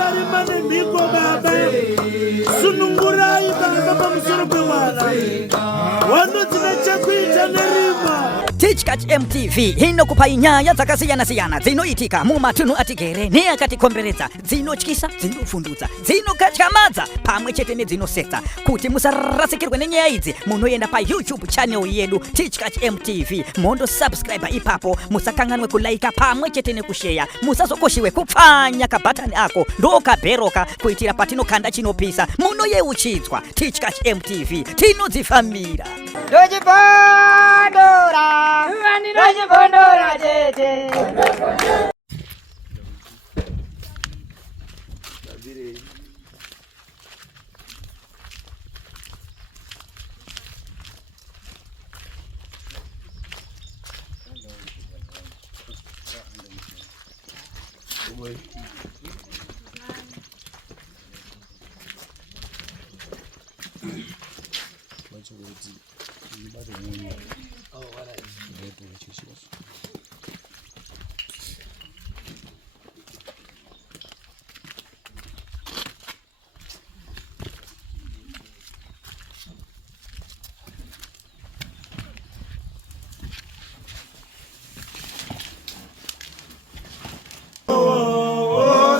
tarima nemhiko Baba, sunungurai Baba pamusoro pemwana wanodzina chekuita nerima. Teachcat MTV inokupa inyaya dzakasiyana-siyana dzinoitika mumatunhu atigere neakatikomberedza, dzinotyisa, dzinofundudza, dzinokatyamadza pamwe chete nedzinosetsa. Kuti musarasikirwe nenyaya idzi, munoenda paYouTube channel yedu Teachcat MTV, mondo subscribe ipapo, musakanganwe kulaika pamwe chete nekushare, musazokoshiwe kupfanya kabhatani ako ndokabheroka kuitira patinokanda chinopisa munoyeuchidzwa. Teachcat MTV tinodzifambira. Dojibondora Dojibondora tete.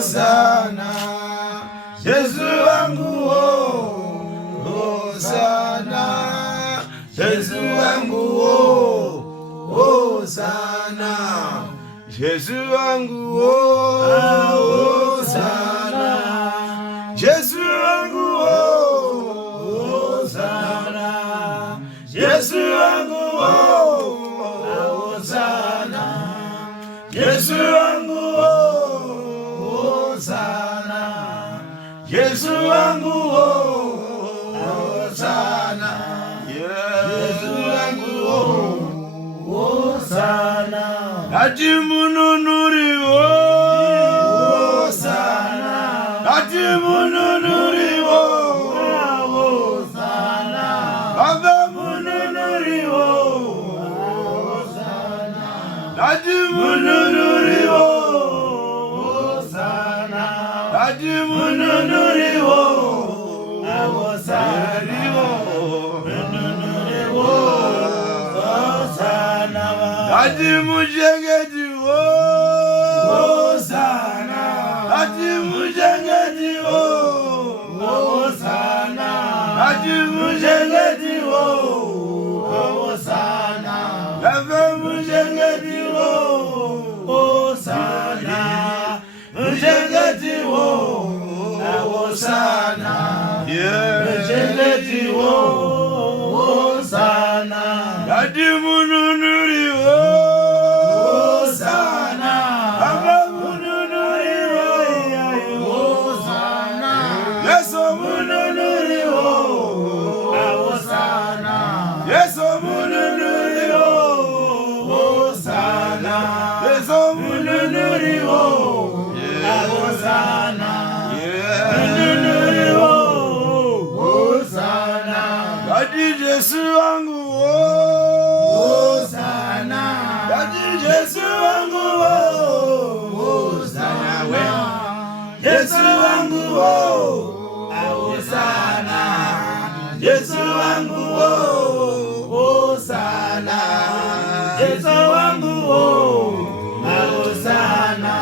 Hosana, Yesu wangu Hosana, Yesu wangu Hosana, Yesu wangu Hosana, Yesu wangu Hosana, Yesu wangu Hosana, Yesu wangu Hosana, Yesu wangu Hosana, Yesu wangu Hosana, ati mununuri Hosana, ati mununuri Hosana, baba mununuri Hosana, ati mununuri Hosana, ati mununuri Hosana, ati mujengeti Hosana, ati mujengeti Hosana, ati mujengeti Hosana, ave mujengeti Hosana, mujengeti Hosana, mujengeti Hosana, ati mununuri Hosana, ave mununuri Hosana, Yesu mununuri Hosana, Yesu mununuri Hosana, Yesu mununuri Hosana, mununuri Hosana, ati Yesu wangu Hosana, ati Yesu wangu Hosana, Yesu wangu Hosana, Yesu wangu Hosana, Yesu wangu Hosana,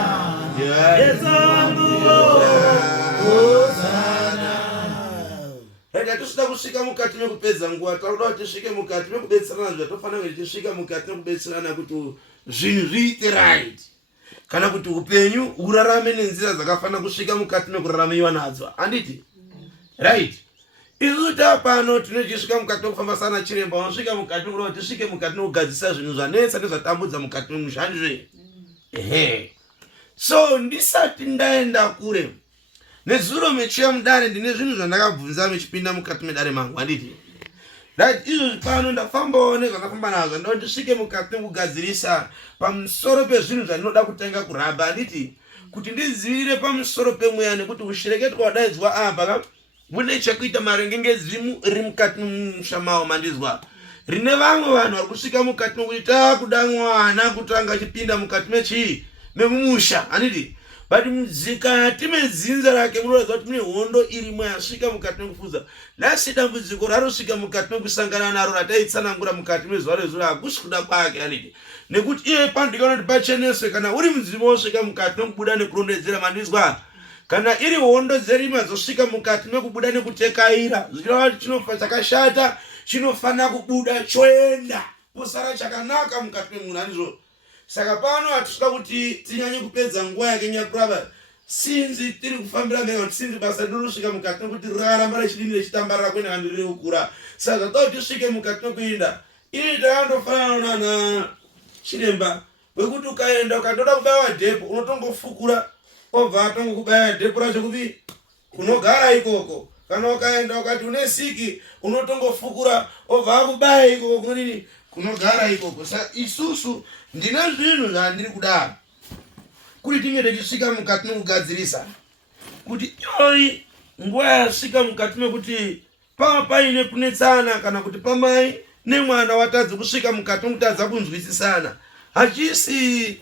Yesu wangu Hosana. Hata tusida kusika mukati mekupedza nguwa, taruda tishike mukati mekubetserana zva tofana kuti tishika mukati mekubetserana kuti zvinhu zviite right, kana kuti upenyu urarame nenzira dzakafana kusvika mukati mekuraramiwa nadzo, anditi right? Isu tapano tinochisvika mukati mekufamba sana chiremba, unosvika mukati mekuti tisvike mukati mekugadzisa zvinhu zvanetsa nezvatambudza mukati memushandizve. So ndisati ndaenda kure nezuro mechiya mudare, ndine zvinhu zvandakabvunza mechipinda mukati medare mangu, anditi right? Izvo pano ndafambawo nezvandafamba nazvo, ndoti ndisvike mukati mekugadzirisa pamusoro pezvinhu zvandinoda kutenga kuraba, anditi kuti ndizivire pamusoro pemweya, nekuti ushireketwa wadaidzwa apa mune chekuita marengengedzimu riri mukati mushamawo, mandizwa rine vamwe vanhu vari kusvika mukati mekuti takuda mwana kuti anga achipinda mukati mechii memumusha, anditi bali mzikati mezinza lake muloza kuti mune hondo irimwe yasvika mukati mekufuza lasi dambudziko rarosvika mukati mekusangana naro rataitsanangura mukati mezuva rezuva hakusi kuda kwake aniti nekuti iye pandikaona kuti pacheneswe kana uri mudzimu wosvika mukati mekubuda nekurondedzera mandizwa kana iri hondo dzerima dzosvika mukati mekubuda nekutekaira zvichireva kuti chinofa chakashata chinofana kubuda choenda posara chakanaka mukati memunhu andizvo. Saka pano hatusvika kuti tinyanye kupedza nguva yake nyakurava sinzi tiri kufambira mberi kuti sinzi basa rinosvika mukati mekuti raramba rechidini rechitambarara kuenda kandi riri kukura. Saka zvatoda kuti tisvike mukati mekuenda ini takandofanana na chiremba wekuti ukaenda ukandoda kubayiwa dhepo unotongofukura obva atongokubaya dhepo racho kupi kunogara ikoko. Kana ukaenda ukati une siki unotongofukura obva akubaya ikoko kunini kunogara ikoko. Saka isusu ndina zvinhu zvandiri kudaro kuti tinge tichisvika mukati mekugadzirisa kuti yoi nguva yasvika mukati mekuti pava paine kunetsana kana kuti pamai nemwana watadza kusvika mukati mekutadza kunzwisisana hachisi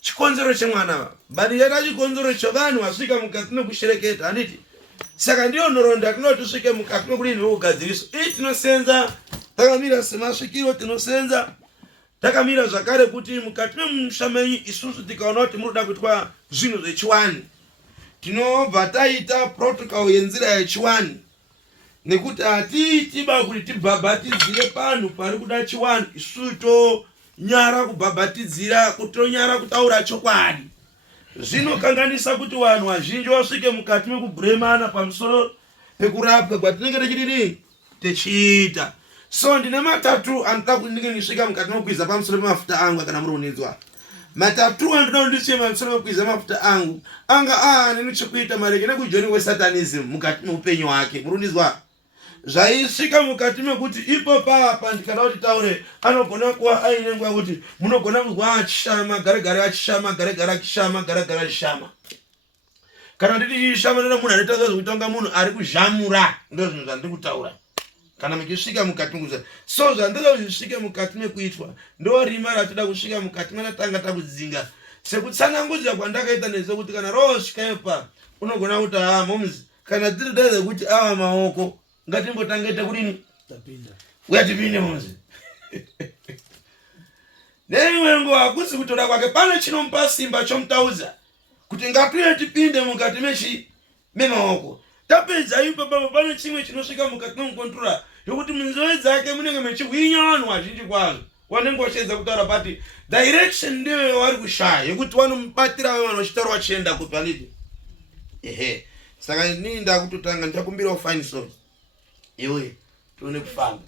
chikonzero chemwana bali yata chikonzero chevanhu vasvika mukati mekushereketa handiti. Saka ndiyo nhoroondo yatinoti tisvike mukati mekudini mekugadziriso ii tinosenza takamira semasvikiro tinosenza takamira zvakare kuti mukati memusha menyu isusu tikaona kuti munoda kuitwa zvinhu zvechiwani tinobva taita protocol yenzira yechiwani nekuti hatiitiba kuti tibhabhatidzire panhu pari kuda chiwani isusu tonyara kubhabhatidzira kutonyara kutaura chokwadi. Zvinokanganisa kuti vanhu vazhinji vasvike mukati mekubhuremana pamusoro pekurapwa kwatinenge techidini techiita. So ndine matatu anoda kuti ndinge ndisvika mukati mekukwiza pamusoro pemafuta angu kana muri unizwa. Matatu anoda kuti ndisvike pamusoro pekukwiza mafuta angu anga nechekuita marege nekujoni wesatanism mukati meupenyu hwake muri unizwa. Zvaisvika mukati mekuti ipo papa ndikada kuti taure anogona kuva aine nguva kuti munogona kuzwa achishama garegare achishama garegare achishama garegare achishama. Kana nditi chishama ndina munhu anoita zvezvekuita munhu ari kuzhamura ndo zvinhu zvandiri kutaura. Kana mchisvika mukati mekuza so zvandoda kuti zvisvike mukati mekuitwa ndo rima ratinoda kusvika mukati mwanatanga takudzinga sekutsanangudzira kwandakaita nezvekuti kana rosvika unogona kuti momzi kana tiri dai kuti ava maoko ngatimbotangaita kudini uyatipinde momzi neimwe nguva hakusi kutoda kwake pane chinomupa simba chomutaudza kuti ngatiuye tipinde mukati memaoko. Tapedza ipapo pane chimwe chinosvika mukati memukontrora yokuti munzeve dzake munenge mechihwinya vanhu vazhinji kwazvo wanenge wachedza kutaura pati direction ndiyo vari kushaya yokuti vanomubatira vanhu vachitaura vachienda kupi handiti. Saka inini ndakutotanga ndichakumbira ufine so iwe tione kufamba.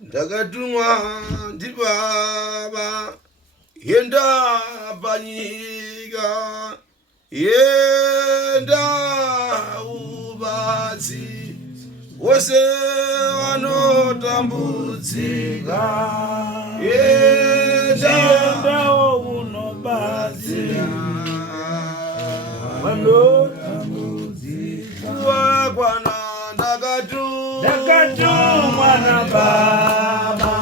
Ndakatumwa ndibaba yenda panyika yenda ubazi wose wanotambudzika yenda unobazi wanotambudzika wakwana ndakatumwa na baba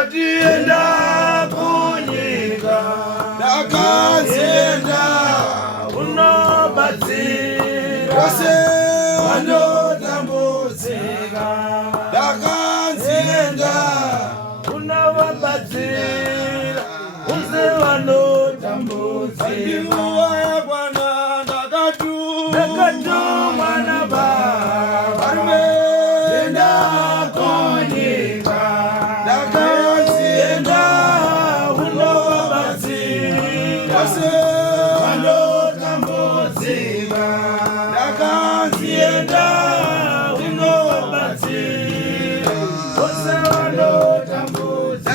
atienda kunyika ndakazienda unobatsira wose wanotambudzika ndakazienda unovabatsira wose wanotambudzika wakwana ndakatumwa na baba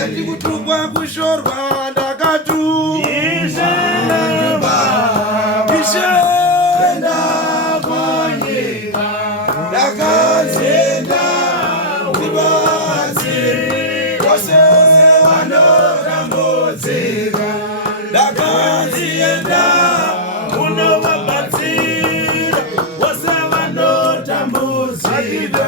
ndikutungwa kushorwa ndakatu ishenda kwanyika ndakazienda Wose wanotambudzika ndakazienda unovabatsira. Wose wanotambudzika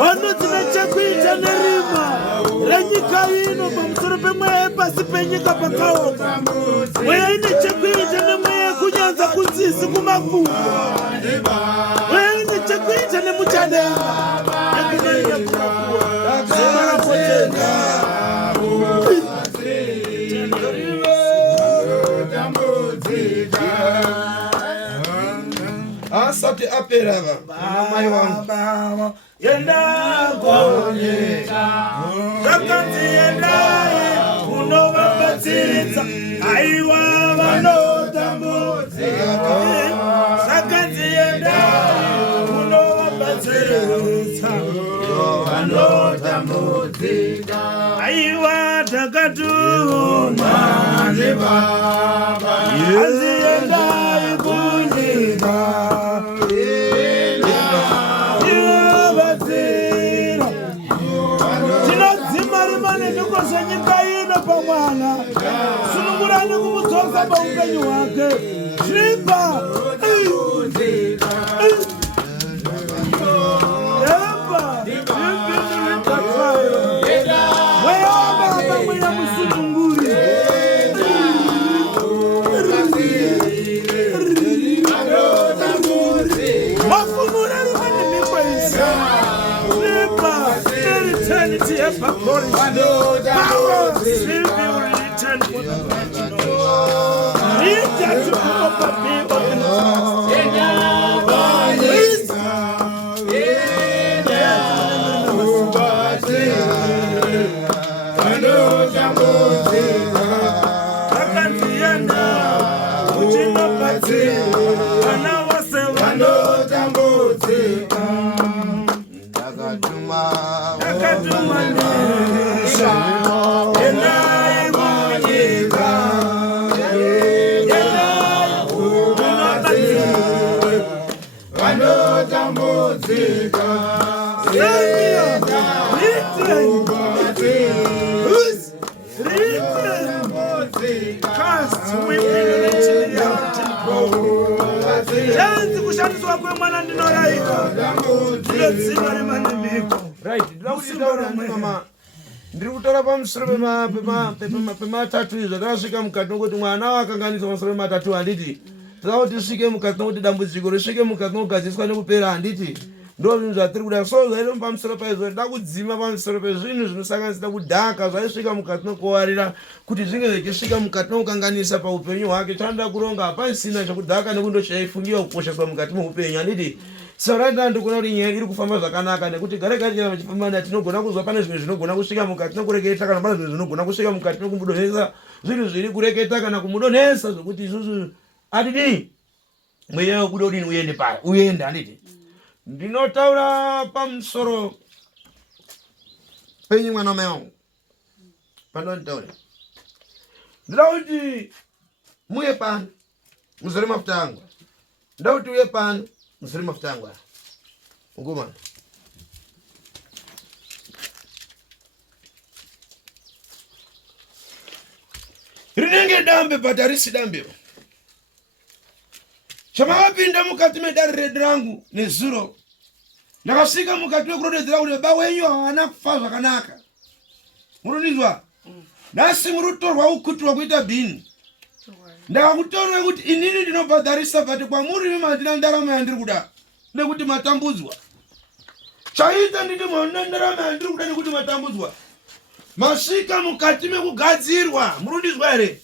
Wano tina chakuita nerima nyika ino pamusoro pemweya pasi penyika pakaoma. Mweya ine chekuita nemweya kunyanza kunzizi kumakuva. Mweya ine chekuita nemuchadenga nekunoita kumakuva. Zimarapotenga. Asante apera baba. Yenda gonyeka. Zakanzi yenda unovabatsiridza. Aiwa vanotambudzika. Zakanzi yenda unovabatsiridza. Vanotambudzika. Aiwa takatuma nebaba. Azi yenda ikunyika. Nyika ino pamwana sunungurani kumudzosa paupenyu hwake zvimba mweya wababa mweya musununguri mafumura rimane mikwaisi zvimba eternity ever glory power will be returned for the ndiri kutaura pamusoro pematatu izvo takasvika mukati nokuti mwana wakanganiswa pamusoro pematatu handiti taakuti tisvike mukati nokuti dambudziko risvike mukati nokugadziswa nekupera handiti ndo zvinhu zvatiri kuda so zvairi pamusoro paizvo da kudzima pamusoro pezvinhu zvinosanganisira kudhaka zvaisvika mukati nokuwarira kuti zvinge zvichisvika mukati nokukanganisa paupenyu hwake chanoda kuronga hapasina chokudhaka nekundo chaifungiwa kukosheswa mukati meupenyu handiti sauraita ndikuona kuti nyaya iri kufamba zvakanaka nekuti gare gare chana vachifamba na tinogona kuzwa pane zvimwe zvinogona kusvika mukati nokureketa kana pane zvimwe zvinogona kusvika mukati nokumudonhesa zvinhu zviri kureketa kana kumudonhesa zvokuti isusu adidi mweya wekuda kudini uende paya uende handiti ndinotaura pamusoro penyu mwana mai wangu pandonitaura ndida kuti muye pano muzore mafuta angu ndida kuti uye pano muzore mafuta angu ungomana rinenge dambe but harisi dambewo chamavapinda mukati medare redu rangu nezuro ndakasvika mukati mekurodedzera kuti baba wenyu haana kufa zvakanaka munondinzwa nhasi muri kutorwa ukutirwa kuita bhini ndakakutorera kuti inini ndinobhadharisa bhati kwamuri mimi handina ndaramo yandiri kuda nekuti matambudzwa chaita nditi mwana ndaramo yandiri kuda nekuti matambudzwa masvika mukati mekugadzirwa munondinzwa here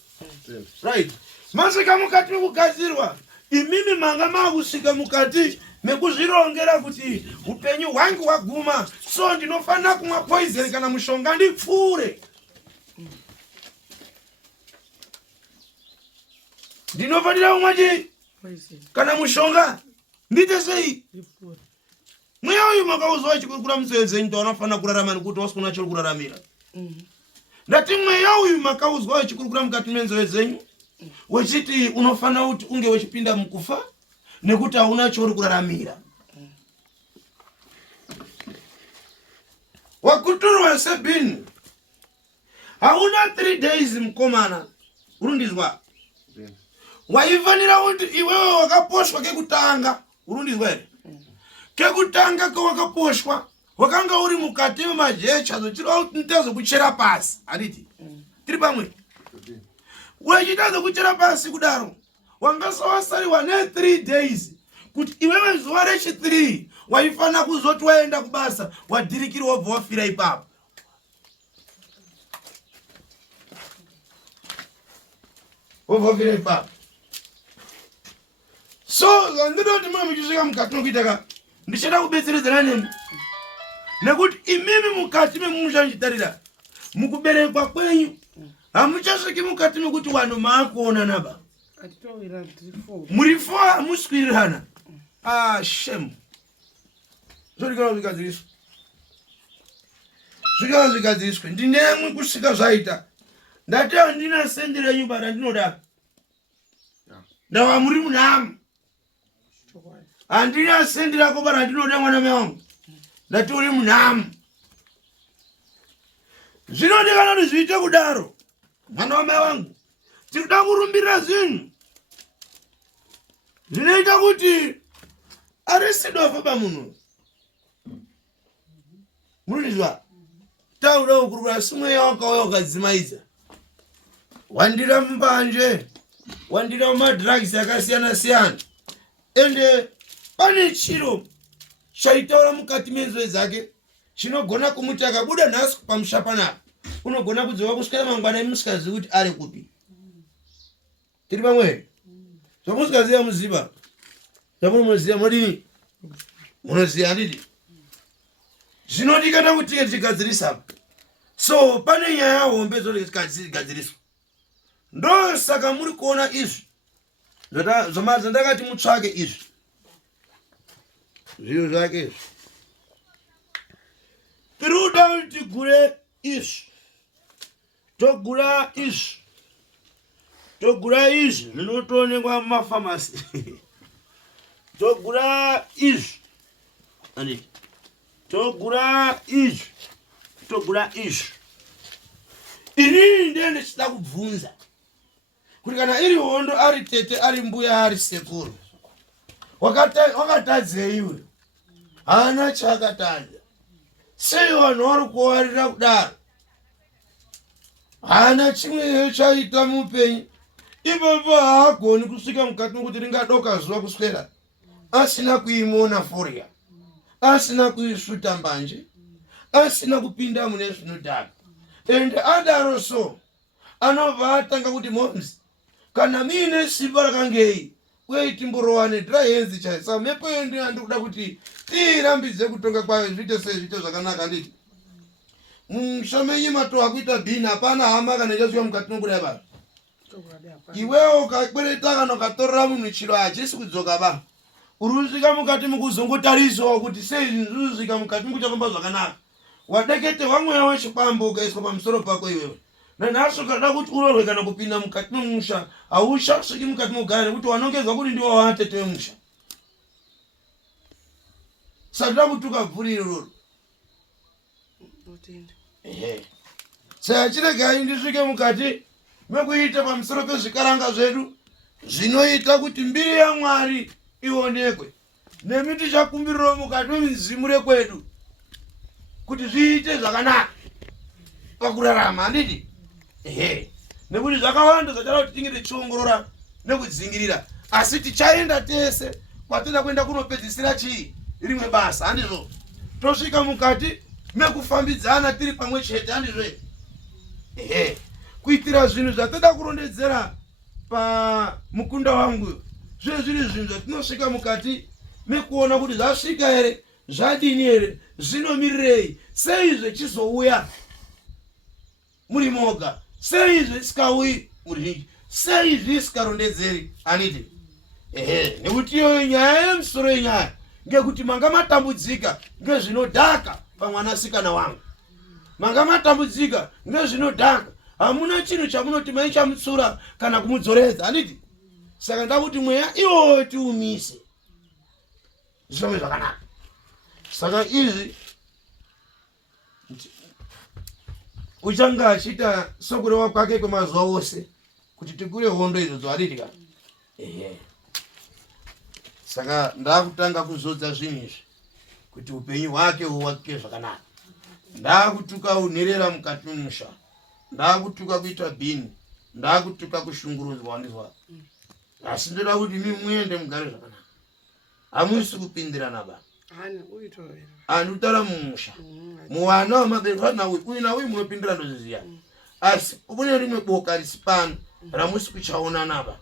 right masvika mukati mekugadzirwa imimi manga makusvika mukati mekuzvirongera kuti upenyu hwangu hwaguma so ndinofanira kumwa poison kana mushonga ndipfuure ndinofanira kumwa chii kana mushonga ndite sei mweya uyu makauzwa chikurukura munzeve dzenyu taanofanira kurarama nekuti wasikuna chiri kuraramira ndati mweya uyu makauzwa chikurukura mukati menzeve dzenyu wechiti unofanira kuti unge wechipinda mukufa nekuti hauna chauri kuraramira wakuturwa sebhini hauna 3 days mukomana urundizwa waifanira kuti iwewe wakaposhwa kekutanga urundizwa here kekutanga kewakaposhwa wakanga uri mukati memajecha zochira kuti ntezo kuchera pasi handiti tiri pamwe wechitazo kuchera pasi kudaro wangasawasariwa ne3 days kuti iwewe zuva rechi3 waifana kuzoti waenda kubasa wadhirikiri wabva wafira ipapo. Wabva ipapo. So ndinoti mwe muchisvika mukati nokuitaka ndichida kubetseredzana nemi nekuti imimi mukati memusha nchitarira mukuberekwa kwenyu hamuchasviki mukati mekuti vanhu maakuona naba muri 4 hamuswirirana. Shame. Zvorikana zvikadziriswa. Zvikana zvikadziriswa. Ndinemwe kusvika zvaita. Ndati handina sendi renyu bara ndinoda. Ndava muri munhamu. Handina sendi rako bara ndinoda mwana wangu. Ndati uri munhamu. Zvinodikana kuti zviite kudaro. Mwana wamai wangu. Tirikuda kurumbirira zvinhu. Zvinoita kuti arisidwa pamunhu. Munizwa. Tauda kurura simwe yakauya ukadzimaidza. Wandira mbanje. Wandira madrugs akasiyana siyana. Ende pane chiro chaitaura mukati menzwe dzake chinogona kumuti akabuda nhasi pamusha panapa unogona kudzoka kusvika mangwana emusikazivi kuti ari kupi. Tiri pamwe zvamusikaziva muziva zvamunoziva modini munoziva handiti zvinodikana kuti tigadzirisa. So pane nyaya hombe dzogadziriswa ndo saka muri kuona izvi zvandakati mutsvake izvi zvinhu zvake izvi tiri kuda kuti tigure izvi togura izvi zvinotoonekwa mumafamasi togura izvi ini ndiye ndichida kubvunza kuti kana iri hondo ari tete ari mbuya ari sekuru wakatadzei iwe hana chakatadza sei vanhu vari kuwarira kudaro hana chimwe chaita mupenyu ipapo haagoni kusvika mukati mokuti ringadoka zuva kuswera asina kuimona foria asina kuisvuta mbanje asina kupinda mune zvinodhaka ende adaro so anobva atanga kuti momzi kana miine simba rakangei uye timborowane tirahenzi chai saka mepo iyo ndiyo handikuda kuti tirambidze kutonga kwayo zviite sezviite zvakanaka nditi mushamenyi matowa kuita bhini hapana hama kana ichasvika mukati mokudai vanhu iwewo ukakwereta kana ukatorera munhu chiro hachisi kudzoka ba uri kusvika mukati mokuzongotarisawo kuti sei zvinhu zvikusvika mukati mokuchafamba zvakanaka wadeketerwa mweya wechikwambo ukaiswa pamusoro pako iwewe nanhasi ukada kuti urorwe kana kupinda mukati memusha hauchasviki mukati mogara nekuti wanongedzwa kuti ndiwo watete wemusha. Satoda kuti ukabvura iroro saka chiregai ndisvike mukati mekuita pamusoro pezvikaranga zvedu zvinoita kuti mbiri yaMwari ionekwe nemi tichakumbirirawo mukati memizimu rekwedu kuti zviite zvakanaka pakurarama handiti nekuti zvakawanda zvatinoda kuti tinge tichiongorora nekudzingirira asi tichaenda tese kwatinoda kuenda kunopedzisira chii rimwe basa handizvo tosvika mukati mekufambidzana tiri pamwe chete handizve kuitira zvinhu zvatoda kurondedzera pamukunda wangu zvive zviri zvinhu zvatinosvika mukati mekuona kuti zvasvika here zvadini here zvinomirirei sei zvechizouya muri moga sei zvisikauyi muri zhinji sei zvisikarondedzeri aniti nekuti iyoyo nyaya yemusoro yenyaya ngekuti manga matambudzika ngezvinodhaka pamwanasikana wangu manga matambudzika ngezvinodhaka hamuna chinhu chamunoti maichamutsura kana kumudzoredza handiti saka ndakuti mweya iwoyo tiumise zvishome zvakanaka saka izvi uchanga achiita sokureva kwake kwemazuva ose kuti tikure hondo idzodzo haditi kana saka ndakutanga kuzodza zvinhu izvi kuti upenyu hwake huwake zvakanaka. Ndakutuka unherera mukati mumusha, ndakutuka kuita bhini, ndakutuka kushungurudzwa ndizwa. Asi ndoda kuti muende mugare zvakanaka. Hamusi kupindirana ba. Anotara mumusha. Muwana wamaberwa nawe uyu nawe munopindira ndoziziya. Asi kune rimwe boka risipano ramusi kuchaonana ba.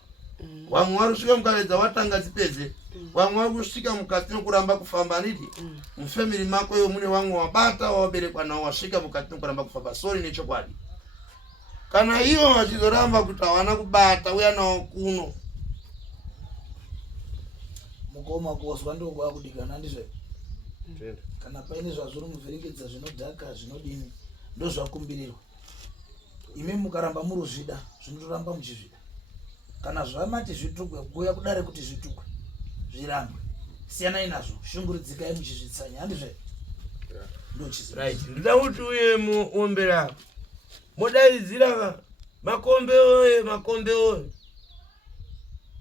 Wamwe warusvika mukaredza watanga dzipedze. Wamwe warusvika mukati nokuramba kufamba niti. Mufamily mako yo mune wamwe wabata waberekwa nawo wasvika mukati nokuramba kufamba. Sorry nechokwadi. Kana ivo vachizoramba kuti hawana kubata uya nawo kuno. Mukoma kuwaswa ndo kwakudikana ndizvo. Kana paine zvazviri muvherekedza zvinodhaka zvinodini ndo zvakumbirirwa. Ime mukaramba muruzvida zvinotoramba muchizvida. Kana zvamati zvitukwe kuuya kudare kuti zvitukwe zvirangwe. Siyanai nazvo shungurudzikai muchizvitsanya handizvo. Right. Ndoda kuti uye muombera. Modaidzira makombe oye.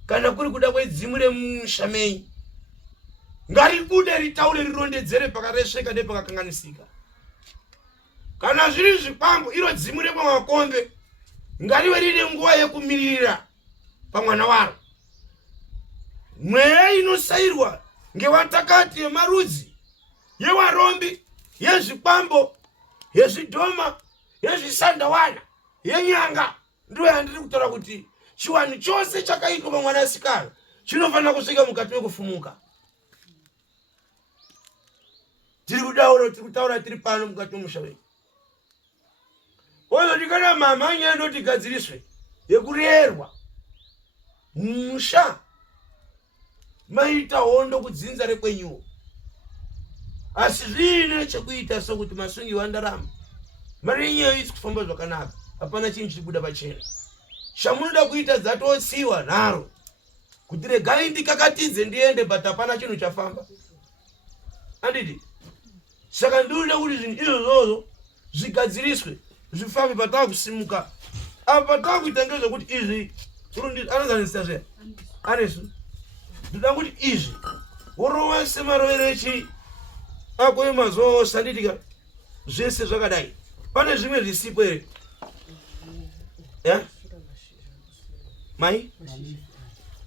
Kana kuri kuda kwedzimu remushamei. Ngaribude ritaure rirondedzere pakaresveka nepakakanganisika. Kana zviri zvipambo iro dzimu remamakombe ngarive rine nguva yekumirira pamwana waro. Mweya inosayirwa ngevatakati yemarudzi, yevarombi, yezvipambo, yezvidhoma, yezvisandawana, yenyanga. Ndiyo yandiri kutaura kuti chiwani chose chakaitwa pamwanasikana chinofanira kusvika mukati mekufumuka. Tiri kutaura tiri pano mukati mumusha wedu. Ozoti kana mama nyendo tigadziriswe yekurerwa musha maita hondo kudzinza rekwenyuwo. Asi zvine chekuita sokuti masungi wandarama. Mari yenyewe isi kufamba zvakanaka. Hapana chinhu chiri kubuda pachena. Shamunoda kuita dzatotsiwa naro. Kuti regai ndikakatidze ndiende but hapana chinhu chafamba. Anditi? Saka ndoda kuti zvinhu izvozvo zvigadziriswe zvifambe patava kusimuka. Apa patava kuita ngezvekuti izvi anozanisa zve. Anesu. Ndoda kuti izvi worova semarovero echi ako emazuva ose anditika zvese zvakadai. Pane zvimwe zvisipo here? Yeah? Mai?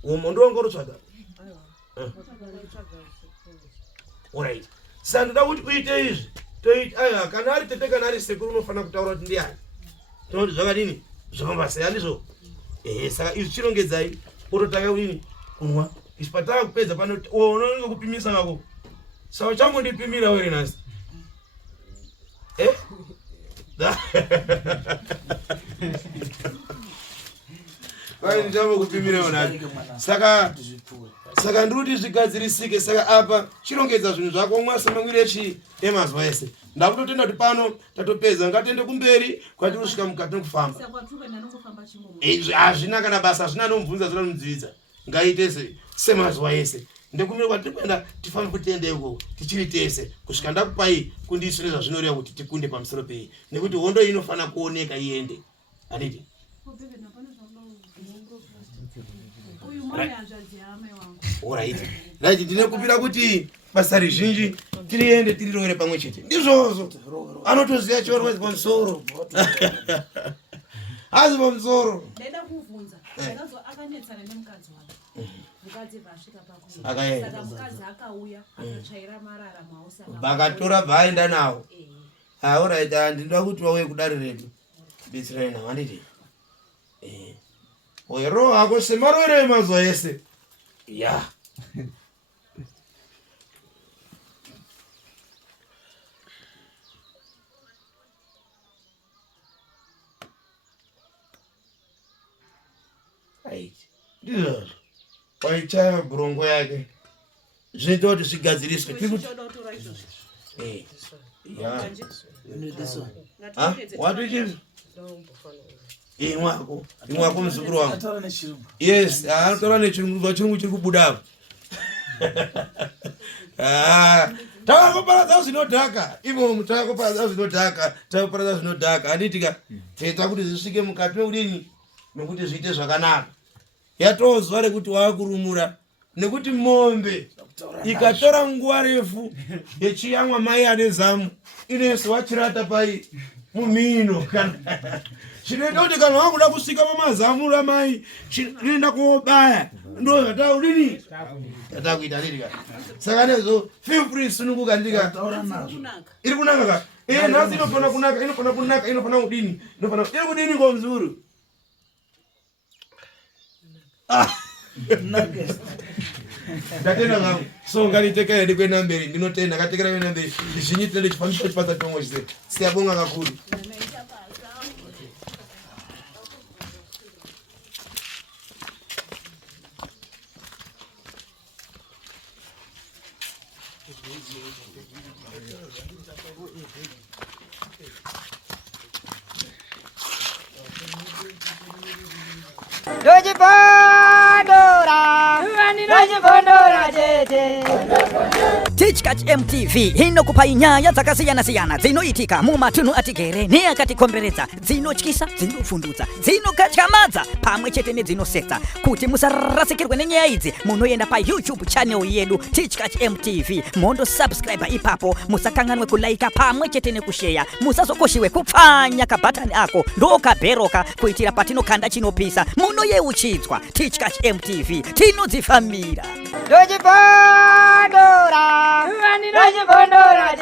Ndowangorotsvaga? Alright. Saka ndoda kuti uite izvi. Aya kana ari tete kana ari sekuru unofanira kutaura kuti ndiani. Tinoti zvakadini? Zvafamba sei handizvo? Saka izvi chirongedzai ototanga kudini? Kunwa. Izvi patava kupedza pano unonge kupimisa kako. Saka chamondipimira wewe nasi. Kwai ndichambo kupimira wewe. Saka ndiri zvigadzirisike. Saka apa chirongedza zvinhu zvako mwasa mamwire chi emazuva ese. Ndakutotenda kuti pano tatopedza ngatiende kumberi kwatiri kusvika mukati nokufamba. Hazvina kana basa, hazvina nomubvunza zvina nomudzivisa. Ngaite semazuva ese. Ndekumira kwatiri kuenda tifambe kuti tiende ikoko tichiri tese kusvika ndakupai kundisu nezvazvinoreva kuti tikunde pamusoro pei. Nekuti hondo inofanira kuoneka iende. Handiti? Alright. Right, ndinokupira kuti basa rizhinji tiriende tirirowere pamwe chete. Ndizvozvo. Anotoziya chiorwezi pamusoro. Hazi pamusoro. Ndaida kuvunza. Ndakazwa akanetsana nemukadzi wake. Mukadzi vasvika pakuya. Akaenda. Saka mukadzi akauya akatsvaira marara mausa. Vakatora vaenda nawo. Alright, ndinoda kuti wauye kudare redu. Betsera nawo handiti? Roho hako semarovero emazuva ese. Ya. Right. Ndizvozvo. Waichaya bhurongo yake. Zvinoita kuti zvigadziriswe. Ya. Watochizvo? Mwako muzukuru wangu. Yes, anotaura nechirungu, vachirungu chiri kubuda apa. Tavakoparadza zvinodhaka. Imo tavakoparadza zvinodhaka, tavakoparadza zvinodhaka. Handitika teta kuti zvisvike mukati meudini nekuti zviite zvakanaka. Yatoo zuva rekuti waakurumura nekuti mombe ikatora nguwa refu yechiyamwa mai ane zamu inese wachirata pai mumino kana chinoita kuti kana wakuda kusvika pamazamu ramai chinoenda kuobaya ndo yataudini yatakuita riri ka saka nezo feel free sununguka ndika iri kunaka ka nhasi inofana kunaka inofana kudini inofana iri kudini komzuru ndatenda ngangu so ngaliteka yedi kwenda mberi ndinotenda katekera kwenda mberi zvinyitire chifaniso chipata tongo chise siyabonga kakuru Teachkach MTV inokupa inyaya dzakasiyana-siyana dzinoitika mumatunhu atigere neakatikomberedza, dzinotyisa, dzinofundutsa, dzinokatyamadza pamwe chete nedzinosetsa. Kuti musarasikirwe nenyaya idzi munoenda paYouTube channel yedu Teachkach MTV mondo subscribe ipapo, musakanganwe kulaika pamwe chete nekusheya, musazokoshiwe kupfanya kabhatani ako ndokabheroka kuitira patinokanda chinopisa munoyeuchidzwa. Teachkach MTV tinodzifamira. Dojipondora, dojipondora,